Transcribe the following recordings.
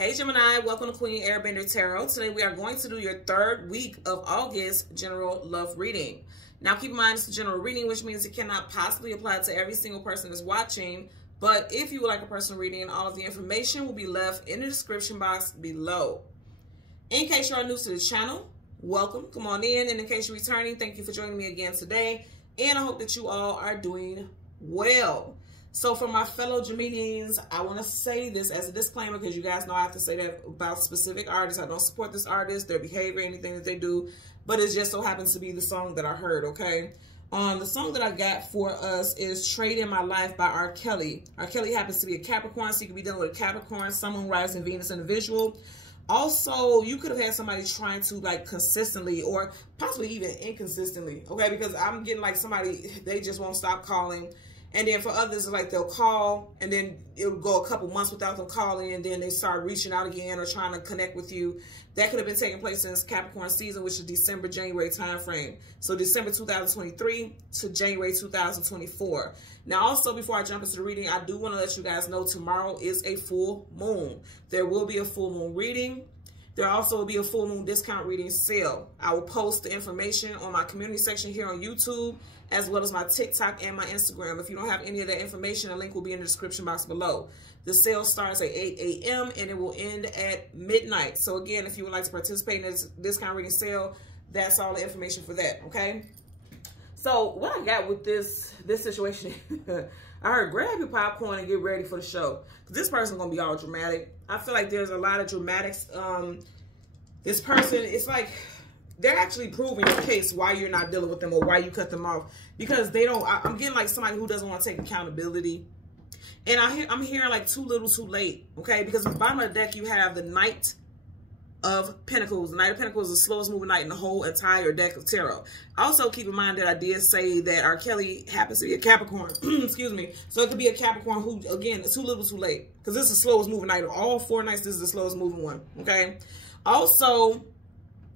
Hey Gemini, welcome to Queen Airbender Tarot. Today we are going to do your third week of August general love reading. Now keep in mind it's a general reading, which means it cannot possibly apply to every single person that's watching. But if you would like a personal reading, all of the information will be left in the description box below. In case you are new to the channel, welcome, come on in. And in case you're returning, thank you for joining me again today. And I hope that you all are doing well. So for my fellow Geminis, I want to say this as a disclaimer because you guys know I have to say that about specific artists. I don't support this artist, their behavior, anything that they do, but it just so happens to be the song that I heard, okay? The song that I got for us is Trade in My Life by R. Kelly. R. Kelly happens to be a Capricorn, so you could be dealing with a Capricorn, Sun, Moon, Rising, Venus individual. Also, you could have had somebody trying to like consistently or possibly even inconsistently, okay? Because I'm getting like somebody, they just won't stop calling. And then for others, like they'll call and then it'll go a couple months without them calling and then they start reaching out again or trying to connect with you. That could have been taking place since Capricorn season, which is December, January time frame. So December 2023 to January 2024. Now also, before I jump into the reading, I do want to let you guys know tomorrow is a full moon. There will be a full moon reading. There also will be a full moon discount reading sale. I will post the information on my community section here on YouTube, as well as my TikTok and my Instagram. If you don't have any of that information, a link will be in the description box below. The sale starts at 8 a.m. and it will end at midnight. So again, if you would like to participate in this discount reading sale, that's all the information for that, okay? So what I got with this situation, I heard grab your popcorn and get ready for the show. This person's gonna be all dramatic. I feel like there's a lot of dramatics. This person, it's like they're actually proving your case why you're not dealing with them or why you cut them off, because they don't. I'm getting like somebody who doesn't want to take accountability, and I'm hearing like too little, too late. Okay, because at the bottom of the deck you have the Knight of Pentacles. The Knight of Pentacles is the slowest moving knight in the whole entire deck of tarot. Also, keep in mind that I did say that R. Kelly happens to be a Capricorn. Excuse me. So it could be a Capricorn who, again, too little, too late. Because this is the slowest moving knight of all four knights. This is the slowest moving one. Okay. Also,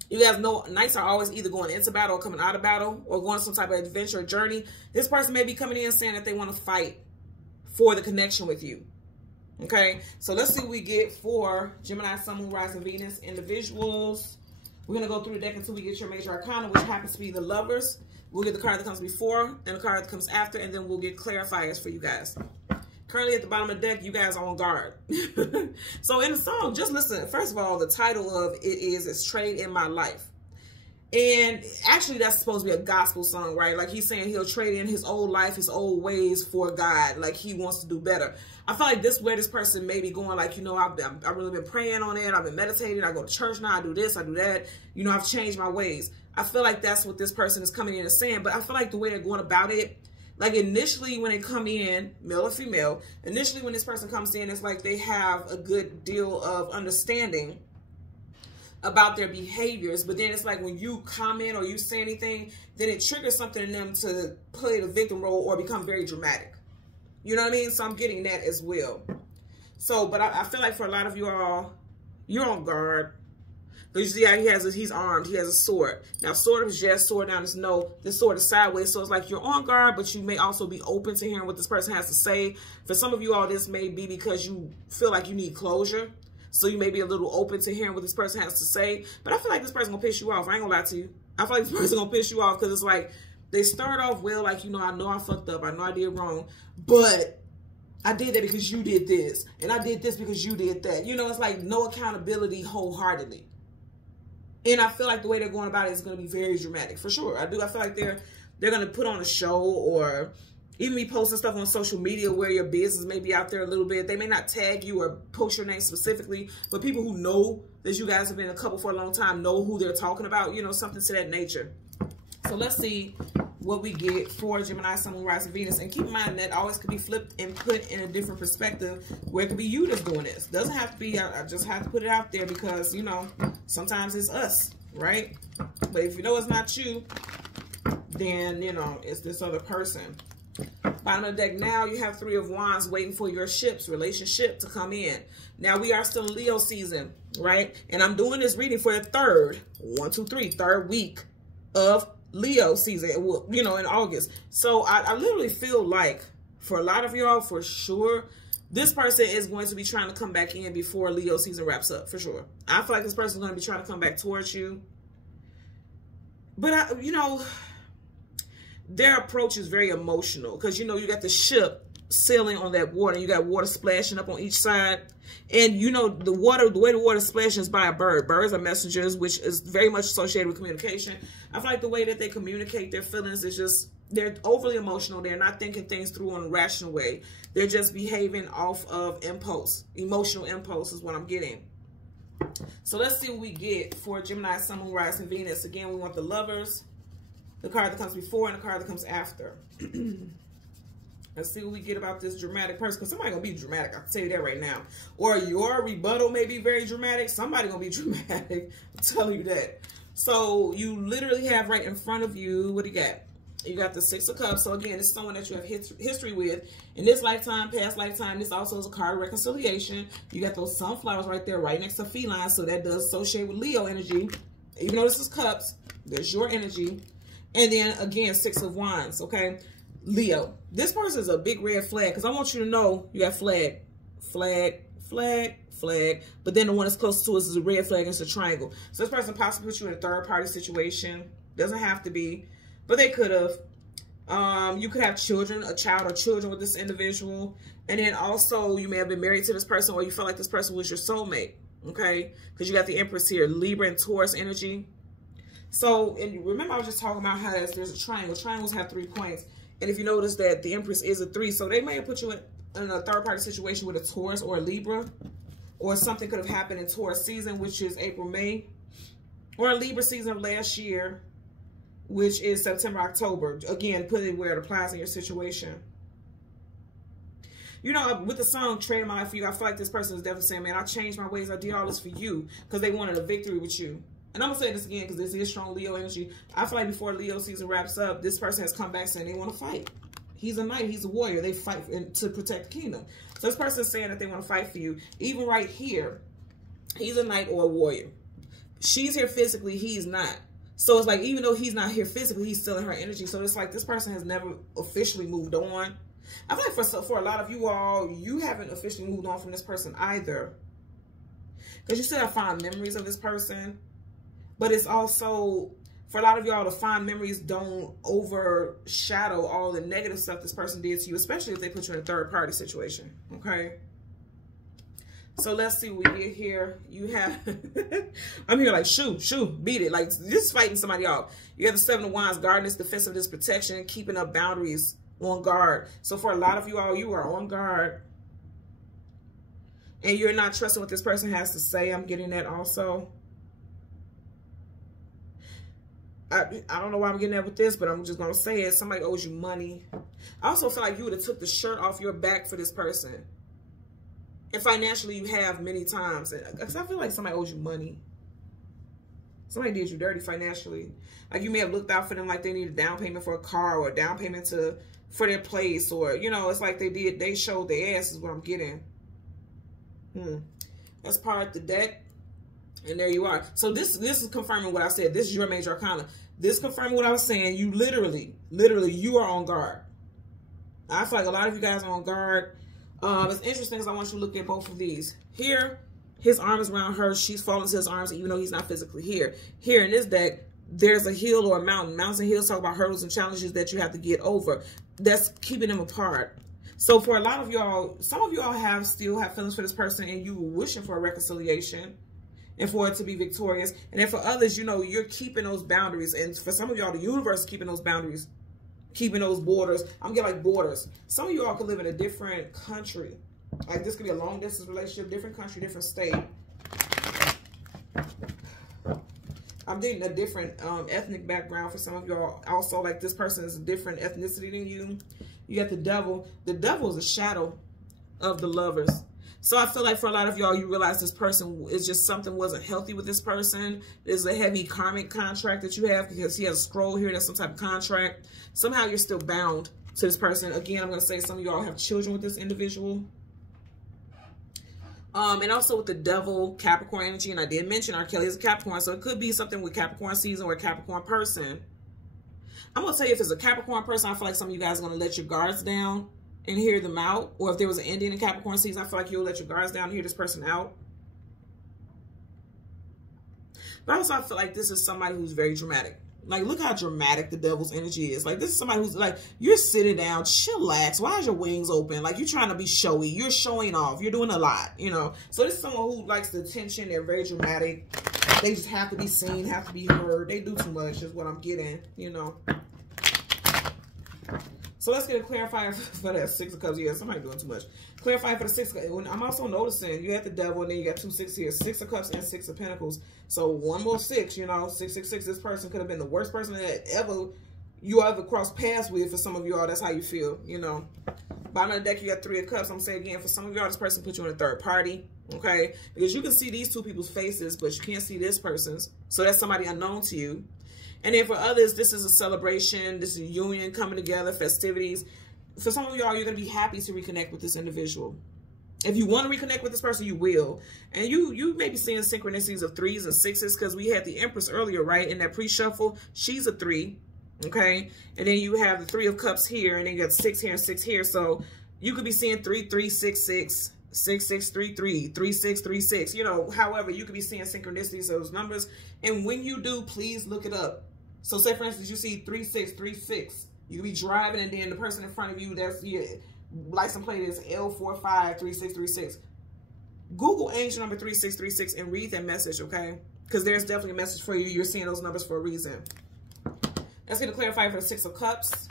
you guys know knights are always either going into battle or coming out of battle or going on some type of adventure or journey. This person may be coming in saying that they want to fight for the connection with you. Okay, so let's see what we get for Gemini, Sun, Moon, Rising, Venus individuals. We're going to go through the deck until we get your major arcana, which happens to be the Lovers. We'll get the card that comes before and the card that comes after, and then we'll get clarifiers for you guys. Currently at the bottom of the deck, you guys are on guard. So in the song, just listen. First of all, the title of it is Trade in My Life. And actually, that's supposed to be a gospel song, right? Like he's saying he'll trade in his old life, his old ways for God. Like he wants to do better. I feel like this where this person may be going like, you know, I've really been praying on it. I've been meditating. I go to church now. I do this. I do that. You know, I've changed my ways. I feel like that's what this person is coming in and saying. But I feel like the way they're going about it, like initially when they come in, male or female, initially when this person comes in, it's like they have a good deal of understanding about their behaviors, but then it's like when you comment or you say anything, then it triggers something in them to play the victim role or become very dramatic. You know what I mean? So I'm getting that as well. So, but I feel like for a lot of you all, you're on guard. Because you see how he's armed, he has a sword. Now, sword is yes, sword down is no. This sword is sideways, so it's like you're on guard, but you may also be open to hearing what this person has to say. For some of you all, this may be because you feel like you need closure. So you may be a little open to hearing what this person has to say. But I feel like this person gonna piss you off. I ain't gonna lie to you. I feel like this person gonna piss you off because it's like they start off well, like, you know I fucked up. I know I did wrong. But I did that because you did this. And I did this because you did that. You know, it's like no accountability wholeheartedly. And I feel like the way they're going about it is gonna be very dramatic. For sure. I feel like they're gonna put on a show or even be posting stuff on social media where your business may be out there a little bit. They may not tag you or post your name specifically, but people who know that you guys have been a couple for a long time know who they're talking about, you know, something to that nature. So let's see what we get for Gemini, Sun, Moon, Rising, Venus. And keep in mind that always could be flipped and put in a different perspective where it could be you that's doing this. Doesn't have to be, I just have to put it out there because, you know, sometimes it's us, right? But if you know it's not you, then, you know, it's this other person. Bottom of the deck now, you have Three of Wands waiting for your relationship to come in. Now, we are still in Leo season, right? And I'm doing this reading for the third week of Leo season, you know, in August. So I literally feel like for a lot of y'all, for sure, this person is going to be trying to come back in before Leo season wraps up, for sure. I feel like this person is going to be trying to come back towards you. But, you know, their approach is very emotional because, you know, you got the ship sailing on that water. You got water splashing up on each side. And, you know, the way the water splashes is by a bird. Birds are messengers, which is very much associated with communication. I feel like the way that they communicate their feelings is just, they're overly emotional. They're not thinking things through in a rational way. They're just behaving off of impulse. Emotional impulse is what I'm getting. So let's see what we get for Gemini, Sun, Moon, Rising, Venus. Again, we want the Lovers, the card that comes before, and the card that comes after. Let's see what we get about this dramatic person. Because somebody going to be dramatic. I can tell you that right now. Or your rebuttal may be very dramatic. Somebody going to be dramatic. I'm telling you that. So you literally have right in front of you, what do you got? You got the Six of Cups. So again, it's someone that you have history with. In this lifetime, past lifetime, this also is a card of reconciliation. You got those sunflowers right there, right next to feline. So that does associate with Leo energy. Even though this is Cups, there's your energy. And then again, Six of Wands, okay? Leo, this person is a big red flag because I want you to know you got flag, flag, flag, flag. But then the one that's close to us is a red flag and it's a triangle. So this person possibly put you in a third party situation. Doesn't have to be, but they could have. You could have children, a child or children with this individual. And then also you may have been married to this person or you feel like this person was your soulmate, okay? Because you got the Empress here, Libra and Taurus energy. So, and remember I was just talking about how there's a triangle. Triangles have 3 points. And if you notice that the Empress is a 3, so they may have put you in a third-party situation with a Taurus or a Libra, or something could have happened in Taurus season, which is April, May, or a Libra season of last year, which is September, October. Again, put it where it applies in your situation. You know, with the song Trade My Life for You, I feel like this person is definitely saying, man, I changed my ways. I did all this for you because they wanted a victory with you. And I'm going to say this again because this is strong Leo energy. I feel like before Leo season wraps up, this person has come back saying they want to fight. He's a knight. He's a warrior. They fight to protect the kingdom. So this person is saying that they want to fight for you. Even right here, he's a knight or a warrior. She's here physically. He's not. So it's like even though he's not here physically, he's still in her energy. So it's like this person has never officially moved on. I feel like for a lot of you all, you haven't officially moved on from this person either. Because you still have fond memories of this person. But it's also, for a lot of y'all, the fond memories don't overshadow all the negative stuff this person did to you, especially if they put you in a third-party situation, okay? So let's see what we get here. You have, I'm here like, shoot, beat it. Like, this is fighting somebody off. You have the Seven of Wands, guardedness, defensiveness, protection, keeping up boundaries, on guard. So for a lot of you all, you are on guard. And you're not trusting what this person has to say. I'm getting that also. I don't know why I'm getting that with this, but I'm just going to say it. Somebody owes you money. I also feel like you would have took the shirt off your back for this person. And financially, you have many times. Because I feel like somebody owes you money. Somebody did you dirty financially. Like you may have looked out for them like they need a down payment for a car or a down payment for their place. Or, you know, it's like they showed their ass is what I'm getting. That's part of the deck. And there you are. So this is confirming what I said. This is your major arcana. This confirming what I was saying. You literally, you are on guard. I feel like a lot of you guys are on guard. It's interesting because I want you to look at both of these. Here, his arm is around her. She's falling to his arms even though he's not physically here. Here in this deck, there's a hill or a mountain. Mountains and hills talk about hurdles and challenges that you have to get over. That's keeping them apart. So for a lot of y'all, some of y'all still have feelings for this person and you were wishing for a reconciliation and for it to be victorious. And then for others, you know, you're keeping those boundaries. And for some of y'all, the universe is keeping those boundaries, keeping those borders. I'm getting like borders. Some of you all could live in a different country. Like this could be a long distance relationship, different country, different state. I'm getting a different ethnic background for some of y'all. Also, like this person is a different ethnicity than you. You got the devil. The devil is a shadow of the lovers. So I feel like for a lot of y'all, you realize this person is just something wasn't healthy with this person. There's a heavy karmic contract that you have because he has a scroll here. That's some type of contract. Somehow you're still bound to this person. Again, I'm going to say some of y'all have children with this individual. And also with the devil, Capricorn energy. And I did mention R. Kelly is a Capricorn. So it could be something with Capricorn season or a Capricorn person. I'm going to tell you if it's a Capricorn person, I feel like some of you guys are going to let your guards down. and hear them out. Or if there was an ending in Capricorn season, I feel like you'll let your guards down and hear this person out. But also I feel like this is somebody who's very dramatic. Like, look how dramatic the devil's energy is. Like, this is somebody who's like, you're sitting down, chillax. Why is your wings open? Like, you're trying to be showy. You're showing off. You're doing a lot, you know. So this is someone who likes the attention. They're very dramatic. They just have to be seen, have to be heard. They do too much is what I'm getting, you know. So let's get a clarifier for that Six of Cups. Yeah, somebody doing too much. Clarifying for the Six of Cups. I'm also noticing you had the Devil, and then you got 2 6 here. 6 of Cups and 6 of Pentacles. So one more 6, you know. 666. This person could have been the worst person that you ever crossed paths with. For some of y'all, that's how you feel, you know. Bottom of the deck, you got 3 of Cups. I'm saying again, for some of y'all, this person put you in a third party, okay? Because you can see these two people's faces, but you can't see this person's. So that's somebody unknown to you. And then for others, this is a celebration. This is a union coming together, festivities. For some of y'all, you're going to be happy to reconnect with this individual. If you want to reconnect with this person, you will. And you may be seeing synchronicities of 3s and 6s because we had the Empress earlier, right? In that pre-shuffle, she's a 3, okay? And then you have the 3 of Cups here, and then you got 6 here and 6 here. So you could be seeing 3 3 6 6, 6 6 3 3, 3 6 3 6. You know, however, you could be seeing synchronicities of those numbers. And when you do, please look it up. So say, for instance, you see 3 6 3 6. You could be driving, and then the person in front of you, that's your license plate is L45 3636. Google angel number 3636 and read that message, okay? Because there's definitely a message for you. You're seeing those numbers for a reason. Let's get a clarifier for the 6 of Cups.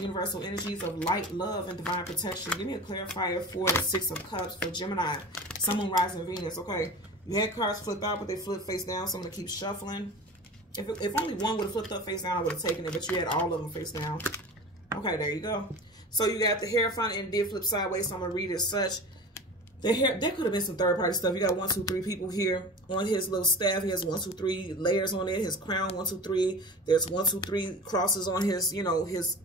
Universal energies of light, love, and divine protection. Give me a clarifier for the 6 of Cups for Gemini, Sun, Moon, Rising, Venus. Okay, you had cards flipped out, but they flipped face down, so I'm going to keep shuffling. If only one would have flipped up face down, I would have taken it, but you had all of them face down. Okay, there you go. So you got the Hierophant and did flip sideways, so I'm going to read it as such. There could have been some third-party stuff. You got 1 2 3 people here on his little staff. He has 1 2 3 layers on it. His crown, 1 2 3. There's 1 2 3 crosses on his, you know, his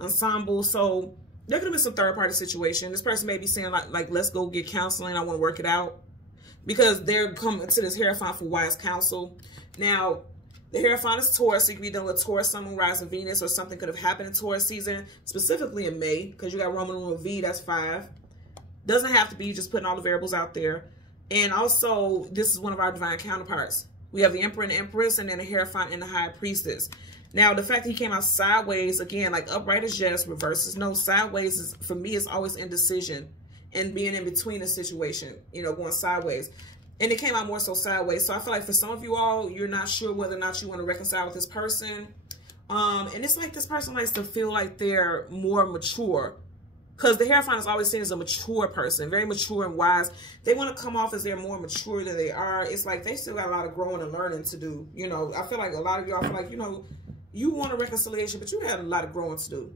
ensemble. So there could have been some third-party situation. This person may be saying, like, let's go get counseling. I want to work it out. Because they're coming to this Hierophant for wise counsel. Now, the Hierophant is Taurus, so you could be dealing with Taurus, Sun, Moon, Rising, Venus, or something could have happened in Taurus season, specifically in May, because you got Roman numeral V, that's 5. Doesn't have to be, just putting all the variables out there. And also, this is one of our divine counterparts. We have the Emperor and the Empress, and then the Hierophant and the High Priestess. Now, the fact that he came out sideways, again, like upright is yes, reverse is no. Sideways, is for me, is always indecision and being in between a situation, you know, going sideways. And it came out more so sideways. So I feel like for some of you all, you're not sure whether or not you want to reconcile with this person. And it's like this person likes to feel like they're more mature. Because the Hierophant is always seen as a mature person, very mature and wise. They want to come off as they're more mature than they are. It's like they still got a lot of growing and learning to do. You know, I feel like a lot of y'all feel like, you know, you want a reconciliation, but you have a lot of growing to do.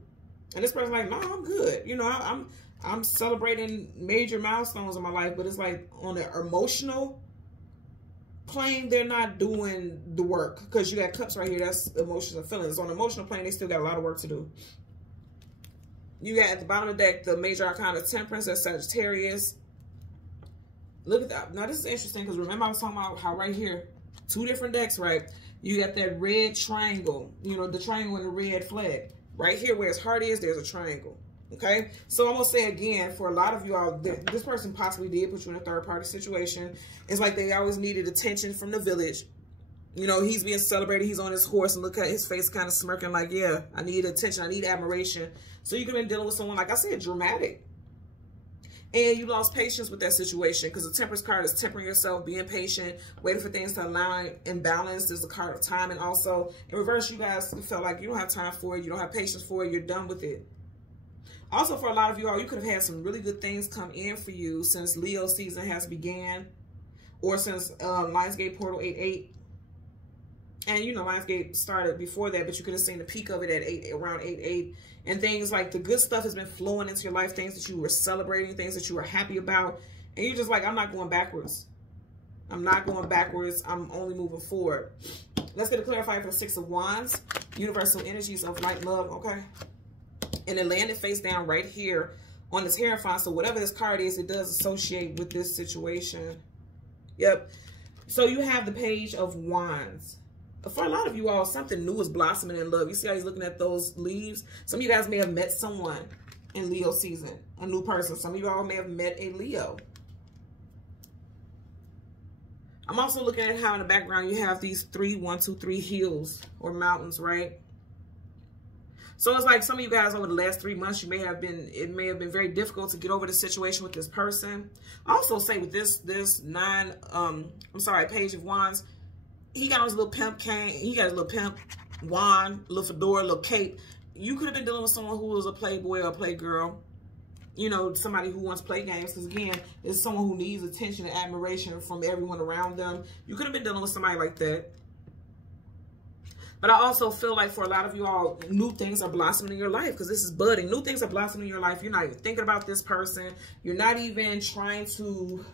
And this person's like, no, I'm good. You know, I'm celebrating major milestones in my life, but it's like on the emotional plane, they're not doing the work. Because you got Cups right here, that's emotions and feelings. On the emotional plane, they still got a lot of work to do. You got at the bottom of the deck, the major arcana Temperance, that's Sagittarius. Look at that. Now, this is interesting because remember I was talking about how right here, 2 different decks, right? You got that red triangle, you know, the triangle and the red flag. Right here where his heart is, there's a triangle. Okay, so I'm going to say again, for a lot of you all, this person possibly did put you in a third-party situation. It's like they always needed attention from the village. You know, he's being celebrated. He's on his horse, and look at his face kind of smirking like, yeah, I need attention. I need admiration. So you could have been dealing with someone, like I said, dramatic. And you lost patience with that situation because the Temperance card is tempering yourself, being patient, waiting for things to align and balance. There's the card of time. And also, in reverse, you guys felt like you don't have time for it. You don't have patience for it. You're done with it. Also, for a lot of you all, you could have had some really good things come in for you since Leo season has began, or since Lionsgate Portal 8-8. And, you know, Lionsgate started before that, but you could have seen the peak of it at around 8-8. And things like the good stuff has been flowing into your life, things that you were celebrating, things that you were happy about. And you're just like, I'm not going backwards. I'm not going backwards. I'm only moving forward. Let's get a clarifier for the 6 of Wands. Universal energies of light, love, okay? And it landed face down right here on this Hierophant. So whatever this card is, it does associate with this situation. Yep. So you have the Page of Wands. For a lot of you all, something new is blossoming in love. You see how he's looking at those leaves? Some of you guys may have met someone in Leo season. A new person. Some of you all may have met a Leo. I'm also looking at how in the background you have these 1, 2, 3 hills or mountains, right? So it's like some of you guys over the last 3 months, it may have been very difficult to get over the situation with this person. I also say with this Page of Wands, he got his little pimp cane, he got his little pimp wand, little fedora, little cape. You could have been dealing with someone who was a playboy or a playgirl. You know, somebody who wants to play games, because again, it's someone who needs attention and admiration from everyone around them. You could have been dealing with somebody like that. But I also feel like for a lot of you all, new things are blossoming in your life, because this is budding. New things are blossoming in your life. You're not even thinking about this person. You're not even trying to,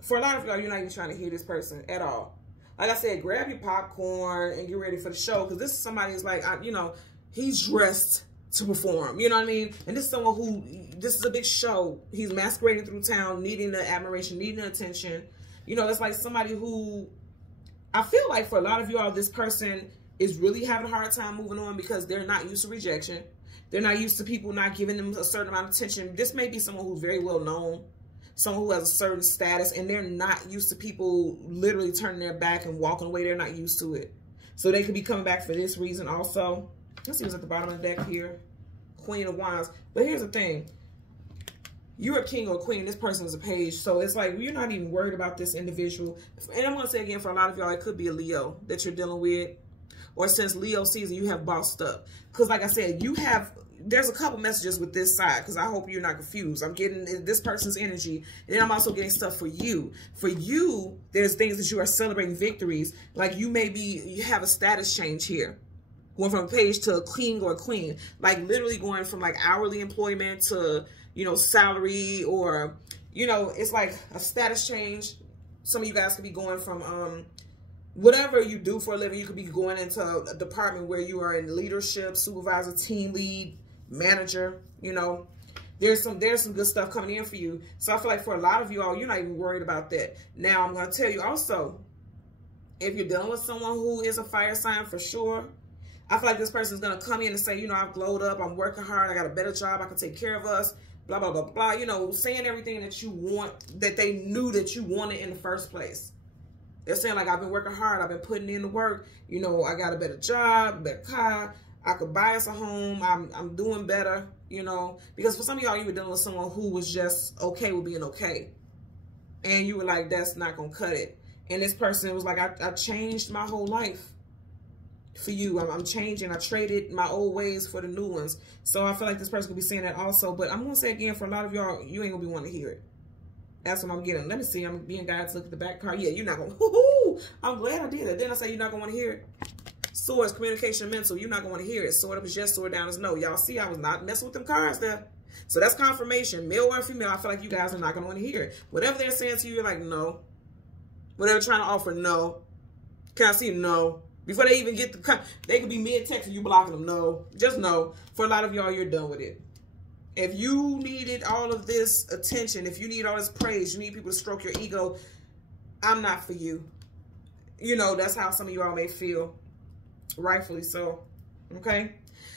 for a lot of y'all, you're not even trying to hear this person at all. Like I said, grab your popcorn and get ready for the show, because this is somebody who's like, you know, he's dressed to perform, you know what I mean? And this is someone who, this is a big show. He's masquerading through town, needing the admiration, needing the attention. You know, it's like somebody who, I feel like for a lot of y'all, this person is really having a hard time moving on because they're not used to rejection. They're not used to people not giving them a certain amount of attention. This may be someone who's very well known, someone who has a certain status, and they're not used to people literally turning their back and walking away. They're not used to it. So they could be coming back for this reason also. Let's see what's at the bottom of the deck here. Queen of Wands. But here's the thing. You're a king or a queen. This person is a page. So it's like you're not even worried about this individual. And I'm going to say again, for a lot of y'all, it could be a Leo that you're dealing with. Or since Leo season, you have bossed up. Because like I said, there's a couple messages with this side, because I hope you're not confused. I'm getting this person's energy, and then I'm also getting stuff for you. For you, there's things that you are celebrating victories. Like you have a status change here. Going from a page to a king or a queen. Like literally going from like hourly employment to, you know, salary, or, you know, it's like a status change. Some of you guys could be going from whatever you do for a living. You could be going into a department where you are in leadership, supervisor, team lead, manager. You know, there's some good stuff coming in for you. So I feel like for a lot of you all, you're not even worried about that. Now I'm going to tell you also, if you're dealing with someone who is a fire sign, for sure, I feel like this person is going to come in and say, you know, I've glowed up, I'm working hard, I got a better job, I can take care of us, blah, blah, blah, blah. You know, saying everything that you want, that they knew that you wanted in the first place. They're saying, like, I've been working hard, I've been putting in the work, you know, I got a better job, better car, I could buy us a home, I'm doing better, you know. Because for some of y'all, you were dealing with someone who was just okay with being okay. And you were like, that's not going to cut it. And this person was like, I changed my whole life for you. I'm changing. I traded my old ways for the new ones. So I feel like this person could be saying that also. But I'm going to say again, for a lot of y'all, you ain't going to be wanting to hear it. That's what I'm getting. Let me see. I'm being guided to look at the back card. Yeah, you're not going to. I'm glad I did it. Then I say you're not going to want to hear it. Swords, communication, mental. You're not going to want to hear it. Sword up is yes, sword down is no. Y'all see, I was not messing with them cards there. So that's confirmation. Male or female, I feel like you guys are not going to want to hear it. Whatever they're saying to you, you're like, no. Whatever they're trying to offer, no. Can I see no? Before they even get the, they could be mid-text and you blocking them. No, just no. For a lot of y'all, you're done with it. If you needed all of this attention, if you need all this praise, you need people to stroke your ego, I'm not for you. You know, that's how some of you all may feel. Rightfully so. Okay?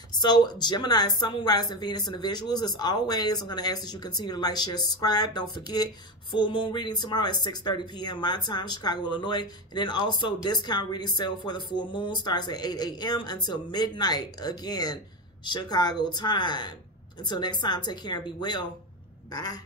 So, Gemini, Sun, Moon, Rising, Venus, and the visuals. As always, I'm going to ask that you continue to like, share, subscribe. Don't forget, full moon reading tomorrow at 6:30 p.m. my time, Chicago, Illinois. And then also, discount reading sale for the full moon starts at 8 a.m. until midnight. Again, Chicago time. Until next time, take care and be well. Bye.